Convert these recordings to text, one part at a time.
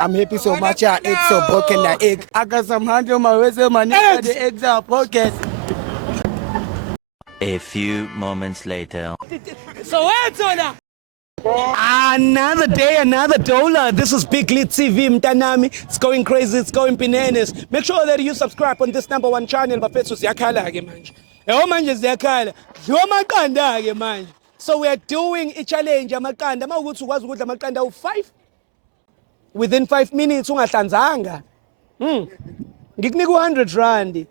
I'm happy so much. Yeah, it's so broken the egg. I got some hand on my waist, my neck, the eggs are broken. A few moments later. So what's on that? Another day, another dollar. This is Big Lit TV, mtanami. It's going crazy, it's going bananas. Make sure that you subscribe on this #1 channel. Bafethu ziyakhala ke manje. Eho manje ziyakhala. Dliwa amaqanda ke manje. So we are doing a challenge amaqanda. Mawukuthi ukwazi ukudla amaqanda u5 within 5 minutes ungahlanzanga. Ngikunika u100 rand.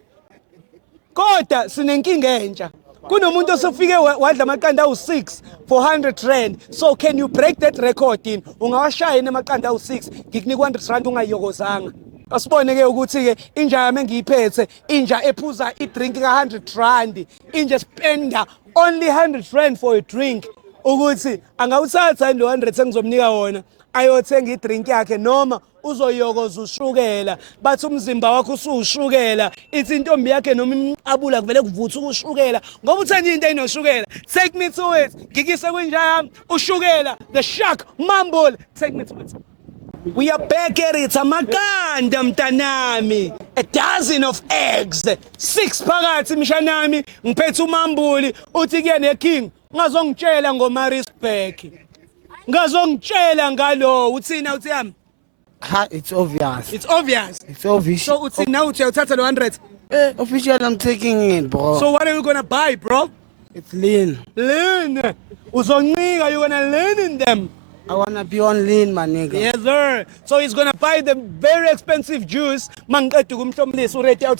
Kodwa sinenkinga entsha. Kunomuntu osufike wadla amaqanda awu6 for 100 rand. So can you break that record in? Ungawashaya amaqanda awu6 ngikunika 100 rand ungayokozanga. Asibone ke ukuthi ke inja yami engiyiphethe inja ephuza idrink ka100 rand. Inja spenda only 100 rand for a drink. Ukuthi angawuthatha lo 100 sengizomnika wona ayothenga idrink yakhe noma uzoyokoza ushukela bathi umzimba wakho usushukela ithi intombi yakhe noma imqabula kuvele kuvutha ukushukela ngoba uthanda into enoshukela. Take me to it. Ngikise kwinja yami ushukela the shark mumble. Take me to it. We are back at it. Amaqanda mntanami. A dozen of eggs. 6 phakathi mshanami. Ngiphethe umambuli uthi kuyena king ngazongitshela ngoMarisburg. Ngazongitshela ngalo uthina uthi yami. It's obvious. It's obvious. It's obvious. So uthi now uthi uthatha lo 100. Official, I'm taking it, bro. So what are you gonna buy, bro? It's lean. Lean. Uzoncika, you're gonna lean in them. I wanna be on lean, my nigga. Yes, sir. So he's gonna buy the very expensive juice. Mangiqeda ukumhlomlisa already. I'm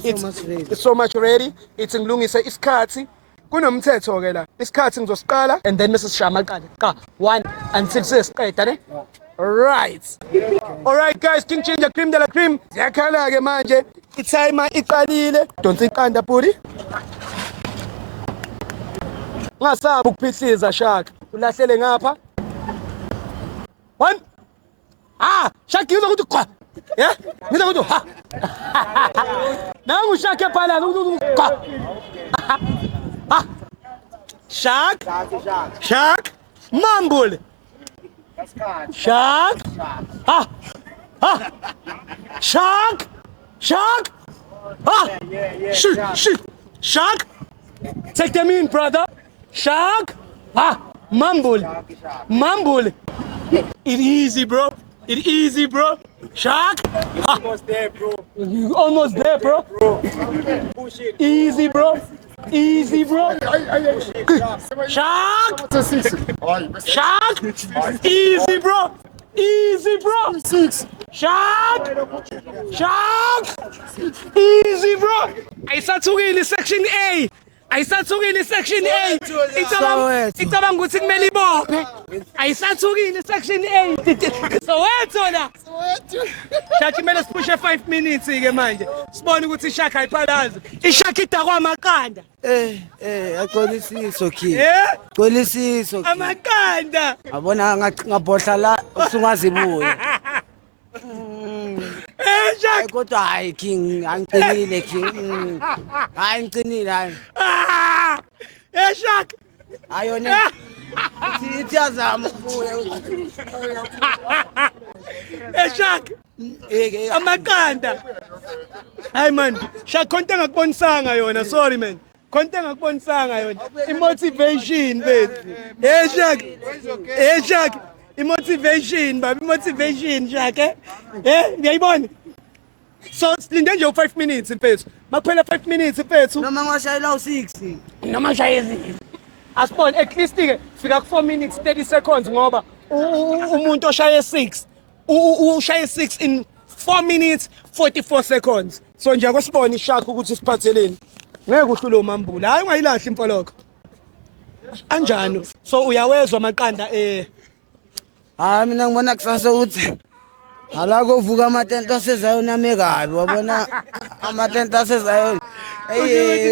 so much ready. It's so much ready. It's ngilungise isikhathi. Kunomthetho ke la. Isikhathi ngizosiqala and then Mrs. Shama qala. Ka 1 until sesiqeda ne? Right. All right guys, King Changer cream de la cream. Ziyakhala ke manje. I-timer iqalile. Donsa iqanda puri. Ngasabi ukuphihliza shaka. Ulahlele ngapha. 1. Shaka ngizwa ukuthi qwa. Yeah? Ngizwa ukuthi ha. Nangu shaka ephala ukuthi qwa. Shark. Shark. Mumble. Shark. Shark. Shark. Shoot. Shark. Take them in, brother. Shark. Mumble. Mumble. It easy, bro. It easy, bro. Shark. Almost there, bro. You almost there, bro. Easy, bro. Easy, bro. Shark. Shark. Easy, bro. Easy, bro. Shark. Shark. Easy, bro. Ayisathukile section A. Ayisathukile section A. Icabanga ukuthi kumele ibophe. Ayisathukile section A. Soweto la. Shaka kumele sipushe 5 minutes ke manje. Sibone ukuthi ishaka ayiphalazi. Ishaka idakwa amaqanda. Axolisiso King. Xolisiso. Amaqanda. Abona ngabhohla la usungazibuya. Shaka. Kodwa hayi King, angiqinile King. Hayi ngiqinile hayi. Shaka. Ayona. Ithi yazama ukuya. Shaka. Amaqanda. Hayi man, Shaka konke ngakubonisanga yona, sorry man. Konke ngakubonisanga yona. Imotivation bethu. Shaka. Shaka. Imotivation, baby, motivation, Shaka. Ngiyayibona. So silinde nje 5 minutes mfethu. Makuphela 5 mfethu. Noma ngashayela u6. Noma shayezini. Asibone at least ke fika ku 4 minutes 30 seconds ngoba umuntu oshaye 6 ushaye 6 in 4 minutes 44 seconds. So nje akwasibona ishaka ukuthi siphatheleni. Ngeke uhlule umambula. Hayi ungayilahli imfoloko. Anjani? So uyawezwa amaqanda Mina ngibona kusasa ukuthi ala kovuka amatento asezayo name kabi wabona amatento asezayo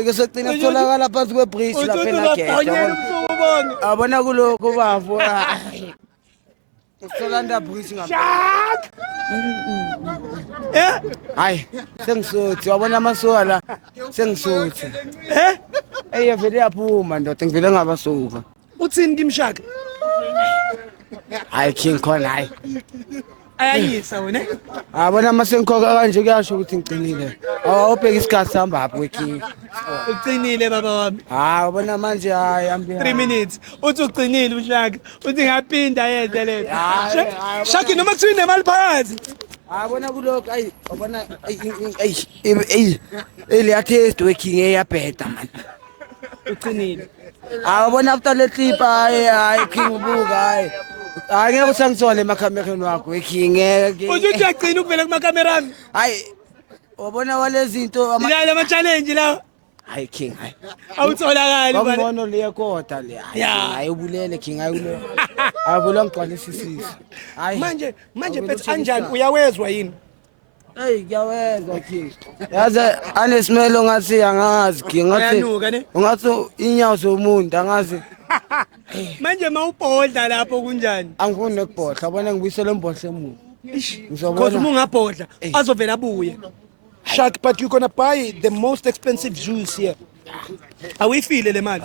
kusogcina kutholakala phansi kwebridge lapha eNageta abona kuloko bafu usolanda bridge ngapha hayi sengisothi wabona amasoka la sengisothi vele yaphuma ndoda ngivele ngabasuka uthini kimshaka hayi King khona hayi ayanyisa wena. Abona masengikhokha kanje kuyasho ukuthi ngiqinile. Awubheka isikhathi sihamba apho weking. Uqinile baba wami. Ubona manje hayi ambi. 3 minutes. Uthi uqinile uShaka. Uthi ngaphinda yenze lento. Hayi. Shaka noma kuthiwa nemali phakathi. Abona kulokho ayi ubona le taste weking eyabheda man. Uqinile. Ubona after le clip hayi king buka hayi. Ngeke usangithole emakhamereni wakho weking ngeke. Uthi uyaqina ukuvela kuma kamerami. Hayi ubona walezinto La ma challenge la. hayi king hayi. Awutholakali bani. Ngibona le kodwa le hayi ubulele king hayi ule. Abula ngigcwalisa isisi. Hayi Manje phethu kanjani uyawezwa yini? hey ngiyawezwa king. Yazi anesimelo ngathi angazi king ngathi. Uyanuka ne? Ungathi inyawo zomuntu angazi. Manje mawubhodla lapho kunjani? Angifuni ukubhodla yabona ngibuyisela embhodla emuva. Because uma ungabhodla azovela abuye. Shaq, but you're gonna buy the most expensive juice here. Awuyifile le mali.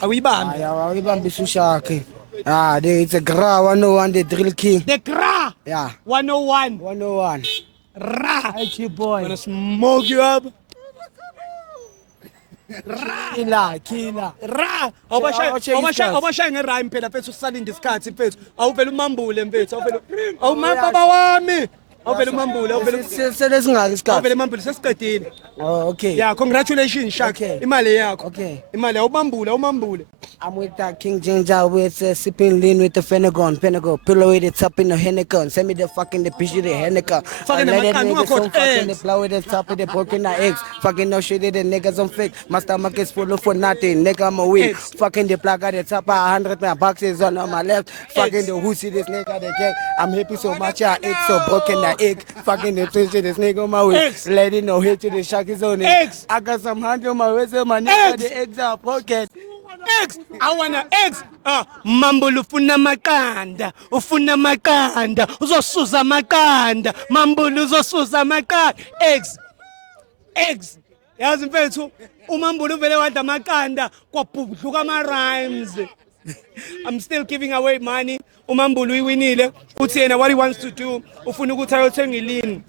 Awuyibambi. Hayi awuyibambisa ushakhe. It's a gra 101 the drill king. The Gra. Yeah. 101. 101. Ra. Hey cheap boy. Gonna smoke you up. Killer. Ra. Awubashaya ngerime phela mfethu usalinde isikhathi mfethu. Awuvela umambule mfethu. Awumababa wami. Awuvela umambule. Selesingaki isikhathi. Awuvela umambule sesiqedile. Oh okay. Yeah, congratulations Shaq. Okay. Imali yakho. Okay. Imali awumambule. I'm with that King Ginger with sipping lean with the Pentagon, pillow with the top in the Henneken. Send me the fucking the bitch with the Henneken. Fucking Let the it macan, nigga what some got fucking the eggs? blow with the top of the broken the eggs. Fucking no shit, the niggas on fake. My stomach is full of for nothing. Nigga, I'm a weak. Eggs. Fucking the plug at the top, 100 my boxes on my left. Fucking the who see this nigga the cake. I'm happy so much, I ate so broken the egg. Fucking the twist this nigga on my way. Eggs. Let it know hit to the shark is on it. Eggs. I got some hand on my waist, my nigga, Eggs. the eggs are broken. Eggs. I wanna eggs. Mambulu ufuna makanda. Uzosuza makanda. Mambulu uzosuza makanda. Eggs. Yazi mfethu umambulu vele wadla makanda kwabhudluka ama rhymes. I'm still giving away money. Umambulu uyiwinile. Uthi yena what he wants to do ufuna ukuthi ayothenga ilini.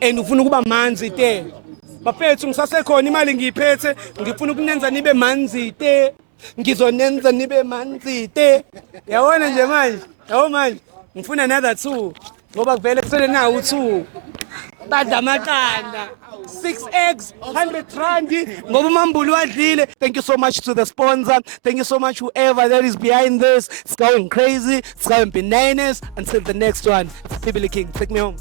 And ufuna ukuba manzi te. Bafethu ngisasekhona imali ngiyiphethe ngifuna ukunenza nibe manzi te. Ngizonenza nibe manzi te. Yabona nje manje. Yabo manje ngifuna another 2 ngoba kuvele kusele nawo u2. Badla makanda. 6 eggs, 100 randi. Ngoba umambulu wadlile. Thank you so much to the sponsor. Thank you so much whoever that is behind this. It's going crazy. It's going bananas. Until the next one. Bibili King, take me home.